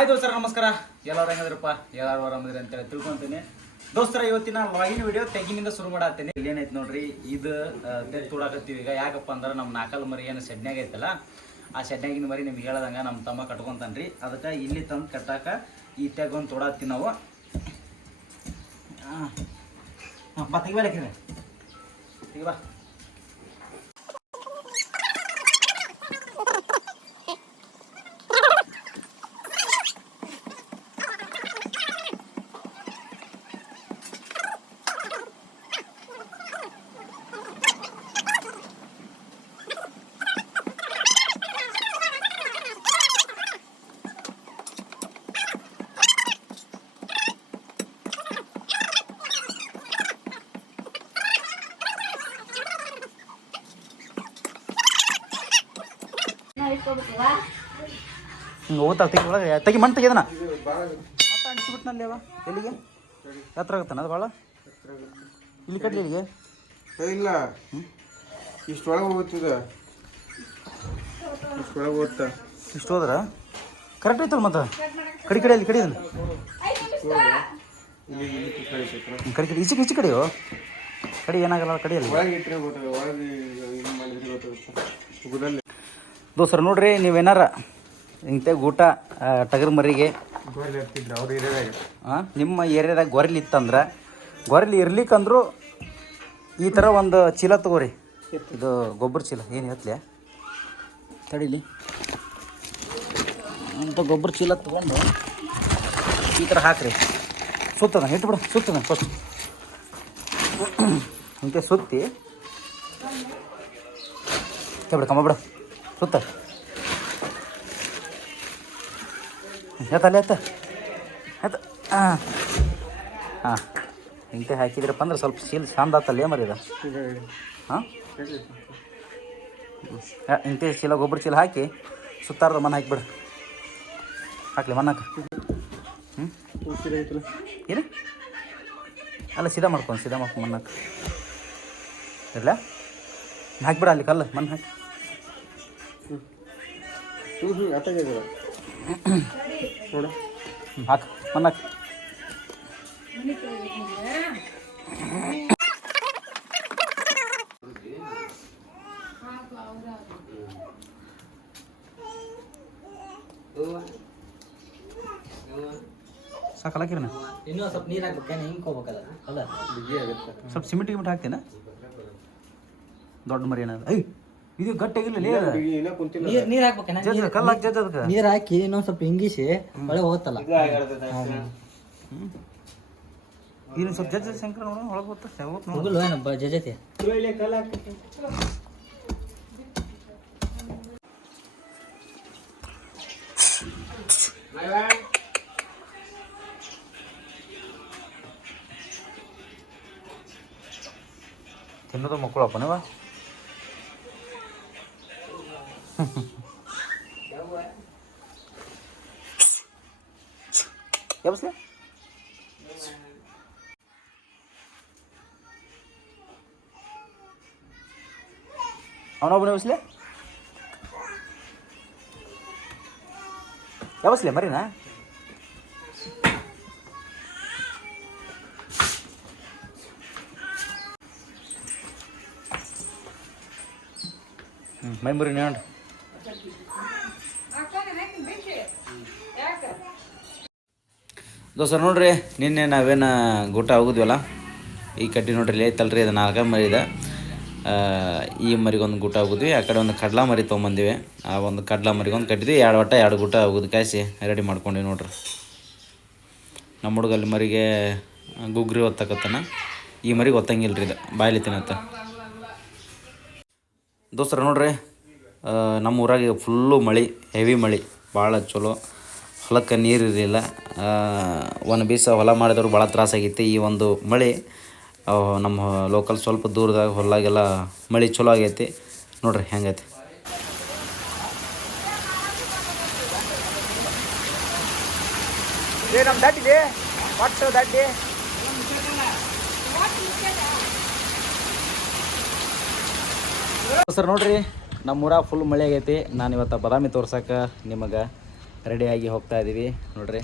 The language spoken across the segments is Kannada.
ಹಾಯ್ ದೋಸ್ತರ, ನಮಸ್ಕಾರ. ಎಲ್ಲರೂ ಹೆಂಗದ್ರಪ್ಪ? ಎಲ್ಲರೂ ಆರಾಮದ್ರಿ ಅಂತೇಳಿ ತಿಳ್ಕೊಂತೀನಿ. ದೋಸ್ತರ, ಇವತ್ತಿನ ಲಾಗಿನ್ ವಿಡಿಯೋ ತೆಗಿನಿಂದ ಶುರು ಮಾಡತ್ತೀನಿ. ಏನೈತೆ ನೋಡ್ರಿ, ಇದು ತುಡಾಕತ್ತೀವಿ. ಈಗ ಯಾಕಪ್ಪ ಅಂದ್ರೆ ನಮ್ಮ ನಾಲ್ಕಲ್ ಮರಿ ಏನು ಶೆಡ್ನ್ಯಾಗ ಐತಲ್ಲ, ಆ ಶೆಡ್ನ್ಯಾಗಿನ ಮರಿ ನಿಮ್ಗೆ ಹೇಳ್ದಂಗ ನಮ್ಮ ತಮ್ಮ ಕಟ್ಕೊಂತಾನ್ರಿ. ಅದಕ್ಕೆ ಇಲ್ಲಿ ತಂದು ಕಟ್ಟಾಕ ಈ ತೆಗೊಂದು ತೊಡಾತ್ತೀವಿ ನಾವು. ಹಾಂ ಬಾ ತೆಗಿಬೇಕಿದೆ ತೆಗಿ ಬಾ. ಹಿಂಗೆ ಓದ್ತಾ ತೆಗಿ ಒಳಗೆ. ತೆಗಿ ಮಣ್ಣು ತೆಗಿದನ ಮತ್ತೆ ಅಣಿಸ್ಬಿಟ್ನಲ್ಲಿ ಅವ? ಎಲ್ಲಿಗೆ? ಹತ್ರ ಆಗುತ್ತಾನ ಅದು ಭಾಳ? ಇಲ್ಲಿ ಕಟ್ಲಿ ಇಲ್ಲಿಗೆ? ಇಲ್ಲ. ಇಷ್ಟೊಳಗೆ ಹೋಗ್ತದ ಇಷ್ಟೊಳಗೆ ಓದ್ತಾ. ಇಷ್ಟು ಹೋದ್ರ? ಕರೆಕ್ಟ್ ಐತಲ್ಲ ಮತ್ತೆ? ಕಡಿ ಕಡೆ ಅಲ್ಲಿ ಕಡಿ ಕಡಿ ಕಡಿ ಈಚೆ ಈಚೆ ಕಡಿಯೋ ಕಡಿ ಏನಾಗಲ್ಲ ಕಡಿಯಲ್ಲಿ ಒಳಗೆ ಇಟ್ಟರೆ ಗೊತ್ತದ ಒಳಗೆ ದೋಸ್ರ ನೋಡ್ರಿ ನೀವೇನಾರ ಹಿಂಗೆ ಊಟ ಟಗರ್ ಮರಿಗೆ ಹಾಂ ನಿಮ್ಮ ಏರಿಯಾದಾಗ ಗೊರಲಿ ಇತ್ತಂದ್ರೆ ಗೊರಲಿ ಇರ್ಲಿಕ್ಕಂದ್ರೂ ಈ ಥರ ಒಂದು ಚೀಲ ತಗೋರಿ. ಇದು ಗೊಬ್ಬರ ಚೀಲ ಏನು ಹೇಳ್ತೀಯ ತಡೀಲಿ. ಅಂತ ಗೊಬ್ಬರ ಚೀಲ ತಗೊಂಡು ಈ ಥರ ಹಾಕ್ರಿ. ಸುತ್ತದ ಇಟ್ಬಿಡು ಸುತ್ತದ ಫಸ್ಟ್ ಹಿಂಗೆ ಸುತ್ತಿ. ಬಿಡ ಕಮ್ಮ ಬಿಡು. ಸುತ್ತ. ಎತ್ತಲ್ಲ ಎತ್ತ. ಎತ್ತ. ಹಾಂ ಹಾಂ ಇಂತೆ ಹಾಕಿದ್ರಪ್ಪ ಅಂದ್ರೆ ಸ್ವಲ್ಪ ಸೀಲ್ ಚಂದ ಆತಲ್ಲ ಮರಿದ ಹಾಂ ಇಂತೆ ಚೀಲ ಗೊಬ್ಬರ ಚೀಲ ಹಾಕಿ ಸುತ್ತಾರದ ಮಣ್ಣು ಹಾಕಿಬಿಡು. ಹಾಕ್ಲಿ ಮಣ್ಣಾಕ ಹ್ಞೂ ಏನು? ಅಲ್ಲ ಸೀದಾ ಮಾಡ್ಕೊಂಡು ಸೀದಾ ಮಾಡ್ಕೊಂಡು ಮಣ್ಣು ಹಾಕಿ. ಬಿಡ ಹಾಕ್ಬಿಡ ಅಲ್ಲಿ ಕಲ್ಲು, ಮಣ್ಣು ಹಾಕಿ. ಹ್ಞೂ ನೋಡ. ಹಾಕು ಸಾಕಲ್ಲ ಕಿರಣ? ಇನ್ನೂ ಸ್ವಲ್ಪ ನೀರು ಹಾಕ್ಬೇಕೇನೆ ಹಿಂಗೆ ಹೋಗ್ಬೇಕಲ್ಲ? ಅಲ್ಲ? ಸ್ವಲ್ಪ ಸಿಮೆಂಟ್ ಗಿಮೆಂಟ್ ಹಾಕ್ತೇನ? ದೊಡ್ಡ ಮರಿ ಏನಾದ್ರು? ಐ ಇದು ಗಟ್ಟಿಗಿಲ್ಲ ನೀರ್. ಇನ್ನೂ ನೀರು ನೀರು ಹಾಕ್ಬೇಕೇನ? ಕಲ್ಲು ಅದಕ್ಕೆ. ನೀರು ಹಾಕಿ ಇನ್ನೊಂದು ಸ್ವಲ್ಪ ಹಿಂಗಿಸಿ ಒಳಗೆ ಹೋಗುತ್ತಲ್ಲ ಇದನ್ನ ಸ್ವಲ್ಪ ಜಜ್ಜ ಶಂಕರ ನೋಡು ಒಳಗೆ ಹೋಗ್ತಾ ಏನಪ್ಪ ತಿನ್ನೋದು ಯಾವಸ್ಲೆ ಅವನೊಬ್ಬನೇ ಬಸ್ಲೆ ಯಾವಸ್ಲೆ ಮರಿನಾ ಹ್ಞೂ ಮೈ ಮುರಿ ನೋಡ್ರಿ ದೋಸ್ತ, ನೋಡ್ರಿ, ನಿನ್ನೆ ನಾವೇನು ಗೂಟ ಹೋಗಿದ್ವಲ್ಲ? ಈ ಕಟ್ಟಿ ನೋಡ್ರಿ, ಇಲ್ಲಿ ಐತಲ್ರಿ ಅದು ನಾಲ್ಕ ಮರಿ ಇದೆ ಈ ಮರಿಗೊಂದು ಗೂಟ ಹೋಗಿದ್ವಿ, ಆ ಕಡೆ ಒಂದು ಕಡ್ಲಾ ಮರಿ ತೊಗೊಂಬಂದಿವಿ. ಆ ಒಂದು ಕಡ್ಲಾ ಮರಿಗೊಂದು ಕಟ್ಟಿದ್ವಿ, ಎರಡು ಒಟ್ಟ ಎರಡು ಗೂಟ ಹೋಗುದು ಕಾಯಿಸಿ, ರೆಡಿ ಮಾಡ್ಕೊಂಡ್ವಿ ನೋಡ್ರಿ. ನಮ್ಮ ಹುಡುಗ ಅಲ್ಲಿ ಮರಿಗೆ ಗುಗ್ರಿ ಒತ್ತಕತ್ತನ. ಈ ಮರಿಗೆ ಗೊತ್ತಂಗಿಲ್ಲ ರೀ ಇದು, ಬಾಯ್ಲಿ ತಿನ್ನತ್ತ. ದೋಸ್ತರ ನೋಡ್ರಿ ನಮ್ಮ ಊರಾಗ ಈಗ ಫುಲ್ಲು ಮಳೆ ಹೆವಿ ಮಳೆ ಭಾಳ ಚಲೋ. ಹೊಲಕ್ಕೆ ನೀರು ಇರಲಿಲ್ಲ. ಒಂದು ಬೀಸ ಹೊಲ ಮಾಡಿದವ್ರು ಭಾಳ ತ್ರಾಸಾಗಿತ್ತು ಈ ಒಂದು ಮಳೆ ನಮ್ಮ ಲೋಕಲ್ ಸ್ವಲ್ಪ ದೂರದಾಗ ಹೊಲಾಗೆಲ್ಲ ಮಳೆ ಚಲೋ ಆಗೈತಿ. ನೋಡ್ರಿ ಹೆಂಗೈತಿ. ದಾಟಿದೆ ದಾಟಿ. ಸರ್ ನೋಡ್ರಿ. ನಮ್ಮ ಊರಾಗ ಫುಲ್ ಮಳೆ ಆಗೈತಿ. ನಾನು ಇವತ್ತು ಬಾದಾಮಿ ತೋರ್ಸಕ್ಕೆ ನಿಮಗೆ ರೆಡಿಯಾಗಿ ಹೋಗ್ತಾ ಇದ್ದೀವಿ ನೋಡ್ರಿ,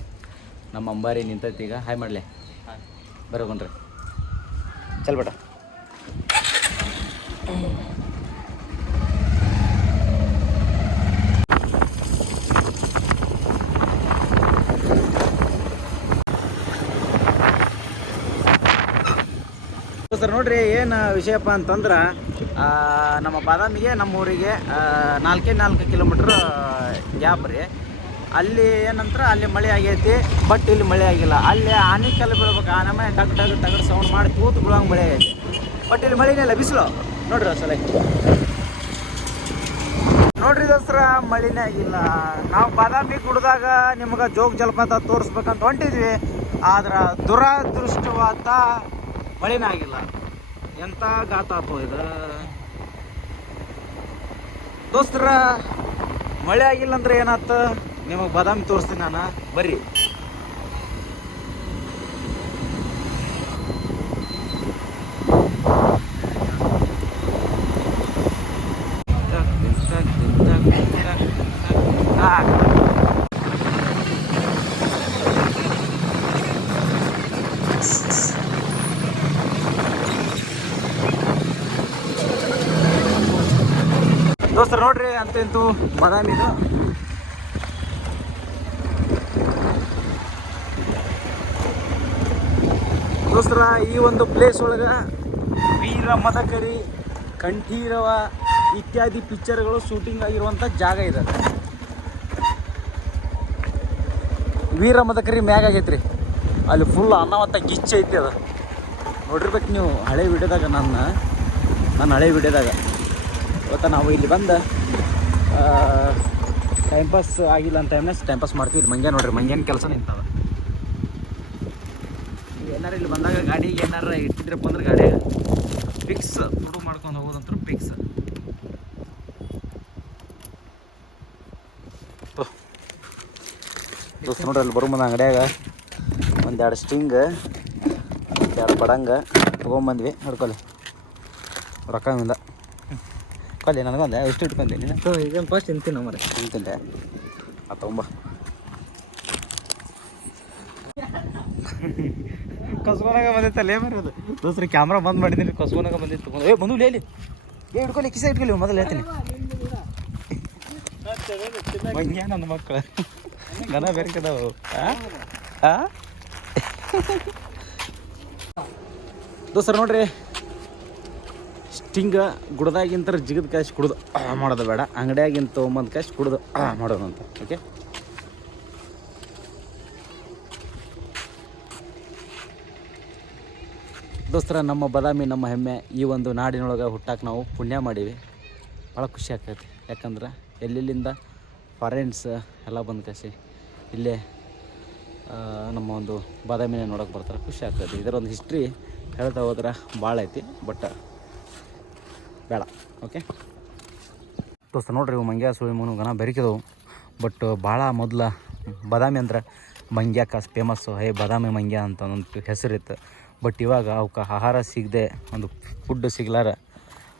ನಮ್ಮ ಅಂಬಾರಿ ನಿಂತೈತಿ ಈಗ. ಹಾಯ್ ಮಾಡಲಿ. ಬರೋಕೊಂಡ್ರಿ ಚಲ್ ಬೇಟ. ಸರ್, ನೋಡ್ರಿ, ಏನು ವಿಷಯಪ್ಪ ಅಂತಂದ್ರೆ ನಮ್ಮ ಬಾದಾಮಿಗೆ ನಮ್ಮ ಊರಿಗೆ ನಾಲ್ಕೇ ನಾಲ್ಕು ಕಿಲೋಮೀಟ್ರ್ ಗ್ಯಾಪ್ ರೀ. ಅಲ್ಲಿ ಏನಂದ್ರೆ ಅಲ್ಲಿ ಮಳೆ ಆಗೈತಿ ಬಟ್ ಇಲ್ಲಿ ಮಳೆ ಆಗಿಲ್ಲ. ಅಲ್ಲಿ ಆನೆ ಕಲ್ಲು ಬೀಳ್ಬೇಕು. ಆನಮೆ ಟಗ್ ಟಗ್ ತಗಡ್ ಸೌಂಡ್ ಮಾಡಿ ತೂತು ಬೀಳಂಗೆ ಮಳೆ ಆಗೈತಿ. ಬಟ್ ಇಲ್ಲಿ ಮಳೆನೇ ಇಲ್ಲ, ಬಿಸಿಲು. ನೋಡ್ರಿ ಸಲ. ನೋಡ್ರಿ ದೋಸ್ರ ಮಳೆನೇ ಆಗಿಲ್ಲ. ನಾವು ಬಾದಾಮಿ ಕುಡ್ದಾಗ ನಿಮ್ಗೆ ಜೋಗ ಜಲಪಾತ ತೋರಿಸ್ಬೇಕಂತ ಹೊಂಟಿದ್ವಿ. ಆದ್ರೆ ದುರದೃಷ್ಟವಾದ ಮಳೆನೇ ಆಗಿಲ್ಲ. ಎಂತ ಗಾತ ಆತು ಇದು? ದೋಸ್ತರ ಮಳೆ ಆಗಿಲ್ಲ ಅಂದ್ರೆ ಏನಾತ? ನಿಮಗೆ ಬಾದಾಮಿ ತೋರಿಸ್ತೀನಿ ನಾನು. ಬರ್ರಿ ಆ. ದೋಸ್ತರು ನೋಡ್ರಿ ಅಂತ ಬಾದಾಮಿದು ದೋಸ್ತರ, ಈ ಒಂದು ಪ್ಲೇಸ್ ಒಳಗೆ ವೀರ, ಮದಕರಿ, ಕಂಠೀರವ ಇತ್ಯಾದಿ ಪಿಕ್ಚರ್ಗಳು ಶೂಟಿಂಗ್ ಆಗಿರುವಂಥ ಜಾಗ ಇದೆ. ವೀರ, ಮದಕರಿ ಮ್ಯಾಗ ಆಗೈತ್ರಿ. ಅಲ್ಲಿ ಫುಲ್ ಅನ್ನವತ್ತ ಗಿಚ್ಚ ಐತಿ ಅದು. ನೋಡಿರ್ಬೇಕು ನೀವು ಹಳೆ ವಿಡಿಯೋದಾಗ ನನ್ನ ನನ್ನ ಹಳೆ ವಿಡಿಯೋದಾಗ ಇವತ್ತು ನಾವು ಇಲ್ಲಿ ಬಂದು ಟೈಮ್ ಪಾಸ್ ಆಗಿಲ್ಲ ಅಂತ ಟೈಮ್ನಾಗ ಟೈಮ್ ಪಾಸ್ ಮಾಡ್ತೀವಿ. ಇಲ್ಲಿ ನೋಡ್ರಿ, ಮಂಗ್ಯನ ಕೆಲಸ ನಿಂತವ ಏನಾರ ಇಲ್ಲಿ ಬಂದಾಗ ಗಾಡಿ ಏನಾರ ಇಟ್ಟಿದ್ರಪ್ಪ ಅಂದ್ರೆ ಗಾಡಿ ಫಿಕ್ಸ್ ತುಡು ಮಾಡ್ಕೊಂಡು ಹೋಗೋದಂತೂ ಫಿಕ್ಸ್ ದೋಸ್ತ ನೋಡ್ರಿ, ಅಲ್ಲಿ ಬರೋ ಮುಂದೆ ಅಂಗಡಿಯಾಗ ಒಂದೆರಡು ಸ್ಟಿಂಗ್ ಎರಡು ಬಡಂಗ ತೊಗೊಂಬಂದ್ವಿ. ನೋಡ್ಕೊಳ್ಳಿ ರೊಕ್ಕ ಕೊಲ್ಲಿ ನನಗೊಂದೆ ಎಷ್ಟು ಇಟ್ಕೊಂಡೆ ನೀನು? ಈಗ ಫಸ್ಟ್ ತಿಂತೀನಿ ಮರೆ ತಿಂತಿಲ್ಲೆ ಆ ತೊಂಬ ಕಸ್ಕೊನಾಗ ಬಂದಿತ್ತ ಲೇ ಬರೋದು ದೋಸ್ರಿ ಕ್ಯಾಮ್ರಾ ಬಂದ್ ಮಾಡಿದ್ದೀನಿ ಕಸ್ಬನಾಗ ಬಂದಿತ್ತು. ಏ ಬಂದು ಲೇಲಿ ಇಲ್ಲಿ. ಏ ಹಿಡ್ಕೊಳ್ಳಿ ಕಿಸ ಇಟ್ಕೊಳ್ಳಿ ಮೊದಲು ಹೇಳ್ತೀನಿ. ಮಂಗ್ಯ ನನ್ನ ಮಕ್ಕಳು ಗನ ಬೇರೆ ಹಾ ಆ? ದೋಸ್ತರ ನೋಡ್ರಿ ಸ್ಟಿಂಗ ಗುಡ್ದಾಗಿಂತರ ಜಿಗದ ಕಾಶ್ ಕುಡ್ದು ಮಾಡೋದು ಬೇಡ. ಅಂಗಡಿಯಾಗಿಂತ ತೊಗೊಂಬಂದು ಕಾಶ್ ಕುಡ್ದು ಮಾಡೋದಂತ ಓಕೆ ದೋಸ್ತರ, ನಮ್ಮ ಬದಾಮಿ, ನಮ್ಮ ಹೆಮ್ಮೆ, ಈ ಒಂದು ನಾಡಿನೊಳಗೆ ಹುಟ್ಟಾಕ ನಾವು ಪುಣ್ಯ ಮಾಡೀವಿ. ಭಾಳ ಖುಷಿ ಆಗ್ತೈತಿ ಯಾಕಂದ್ರೆ ಎಲ್ಲೆಲ್ಲಿಂದ ಫಾರೆನ್ಸ್ ಎಲ್ಲ ಬಂದು ಕಾಸಿ ಇಲ್ಲೇ ನಮ್ಮ ಒಂದು ಬಾದಾಮಿನ ನೋಡೋಕೆ ಬರ್ತಾರೆ. ಖುಷಿ ಆಗ್ತೈತಿ ಇದರ ಒಂದು ಹಿಸ್ಟ್ರಿ ಹೇಳ್ತಾ ಹೋದ್ರೆ ಭಾಳ ಐತಿ ಬಟ್ ಬೇಡ ಓಕೆ ದೋಸ್ತ, ನೋಡ್ರಿ, ಇವು ಮಂಗ್ಯ, ಸುಳಿ, ಮೂನು ಗನ ಬೆರಿಕಿದವು. ಬಟ್ ಭಾಳ ಮೊದಲ ಬಾದಾಮಿ ಅಂದ್ರೆ ಮಂಗ್ಯಾಕ ಫೇಮಸ್ಸು ಹೇ ಬಾದಾಮಿ ಮಂಗ್ಯ ಅಂತ ಒಂದು ಹೆಸರಿತ್ತು ಬಟ್ ಇವಾಗ ಅವಕ್ಕೆ ಆಹಾರ ಸಿಗದೆ ಒಂದು ಫುಡ್ ಸಿಗ್ಲಾರ,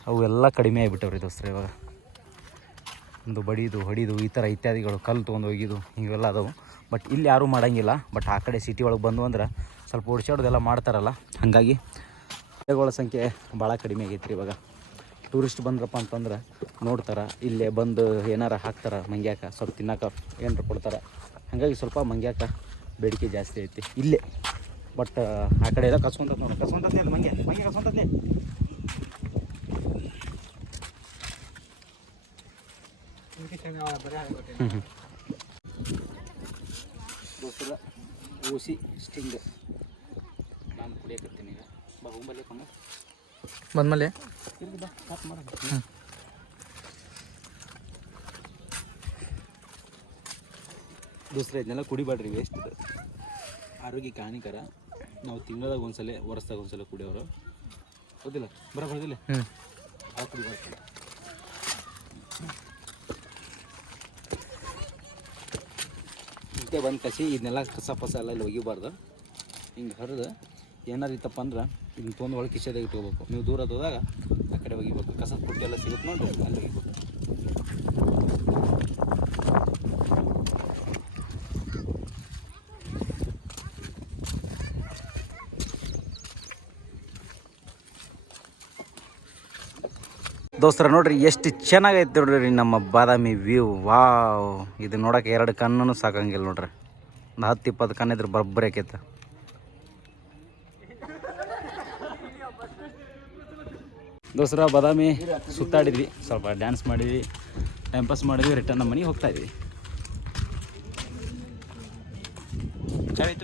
ಅವು ಎಲ್ಲ ಕಡಿಮೆ ಆಗಿಬಿಟ್ಟವ್ರಿ ದೋಸ್ತ್ರ ಇವಾಗ. ಒಂದು ಬಡಿದು, ಹೊಡಿದು, ಈ ಥರ ಇತ್ಯಾದಿಗಳು ಕಲ್ಲು ತೊಗೊಂಡು ಹೋಗಿದ್ದು, ಇವೆಲ್ಲ ಅದಾವು. ಬಟ್ ಇಲ್ಲಿ ಯಾರೂ ಮಾಡಂಗಿಲ್ಲ. ಬಟ್ ಆ ಕಡೆ ಸಿಟಿ ಒಳಗೆ ಬಂದು ಅಂದ್ರೆ ಸ್ವಲ್ಪ ಓಡಿಸೋಡ್ದೆಲ್ಲ ಮಾಡ್ತಾರಲ್ಲ, ಹಾಗಾಗಿ ಸಂಖ್ಯೆ ಭಾಳ ಕಡಿಮೆ ಆಗೈತ್ರಿ ಇವಾಗ. ಟೂರಿಸ್ಟ್ ಬಂದ್ರಪ್ಪ ಅಂತಂದ್ರೆ ನೋಡ್ತಾರೆ, ಇಲ್ಲೇ ಬಂದು ಏನಾರ ಹಾಕ್ತಾರೆ ಮಂಗ್ಯಾಕ, ಸ್ವಲ್ಪ ತಿನ್ನಕ ಏನಾರ ಕೊಡ್ತಾರೆ. ಹಾಗಾಗಿ ಸ್ವಲ್ಪ ಮಂಗ್ಯಾಕ ಬೇಡಿಕೆ ಜಾಸ್ತಿ ಐತಿ. ಇಲ್ಲೇ. ಬಟ್ ಆ ಕಡೆ ಎಲ್ಲ ಕಸ್ಕೊಂತ ನೋಡಿ. ಕಸ್ಕೊಂತದ್ಲೇ ಅದು ಮಂಗ್ಯ. ಮಂಗ್ಯ ಕಸ್ಕೊಂತದ್ಲೇ ದೋಸ್ತರ, ಊಸಿ, ಸ್ಟಿಂಗ್. ನಾನು ಕುಡಿಯಕತ್ತೀನಿ ಈಗ. ಬಾ ಬಂದ್ಮೇಲೆ? ದೋಸ್ತರ ಇದನ್ನೆಲ್ಲ ಕುಡಿಬೇಡ್ರಿ ವೇಸ್ಟ್ ಇದು ಆರೋಗ್ಯಕ್ಕೆ ಹಾನಿಕರ. ನಾವು ತಿಂಗಳದಾಗ ಒಂದ್ಸಲ ವರ್ಷದಾಗ ಒಂದ್ಸಲ ಕುಡಿಯೋರು. ಗೊತ್ತಿಲ್ಲ ಬರ ಬರೋದಿಲ್ಲ ಹ್ಞೂ ಆ ಕುಡಿಬಾರ್ದು. ಮತ್ತೆ ಬಂದು ಕಸಿ ಇದನ್ನೆಲ್ಲ ಕಸ ಪಸ ಎಲ್ಲ ಇಲ್ಲಿ ಒಗಿಬಾರ್ದು. ಹಿಂಗೆ ಹರಿದು. ಏನಾರು ಇತ್ತಪ್ಪ ಅಂದ್ರೆ ಹಿಂಗೆ ತೊಂದು ಒಳಗೆ ಕಿಶೆದಾಗ ಇಟ್ಕೋಬೇಕು. ನೀವು ದೂರ ಹೋದಾಗ ಆ ಕಡೆ ಹೋಗಿಬೇಕು ಕಸದ ಪುಟ್ಟಿ ಎಲ್ಲ ಸಿಗುತ್ತೆ ನೋಡಿ ಅಲ್ಲಿ ಒಗಿಬೇಕು ದೋಸ್ತರ, ನೋಡ್ರಿ, ಎಷ್ಟು ಚೆನ್ನಾಗೈತೆ ನೋಡ್ರಿ ನಮ್ಮ ಬಾದಾಮಿ ವ್ಯೂ. ವಾವ್. ಇದು ನೋಡಕ್ಕೆ ಎರಡು ಕಣ್ಣು ಸಾಕಂಗಿಲ್ಲ ನೋಡ್ರಿ. ಒಂದು ಹತ್ತು ಇಪ್ಪತ್ತು ಕಣ್ಣಿದ್ರೆ ಬರಬ್ಬರಿ ಆಕೈತೆ. ದೋಸ್ರ, ಬಾದಾಮಿ ಸುತ್ತಾಡಿದ್ವಿ. ಸ್ವಲ್ಪ ಡ್ಯಾನ್ಸ್ ಮಾಡಿದ್ವಿ ಟೈಮ್ ಪಾಸ್ ಮಾಡಿದ್ವಿ ರಿಟರ್ನ್ ನಮ್ಮ ಮನೆಗೆ ಹೋಗ್ತಾ ಇದ್ವಿ. ಗಾಡಿ?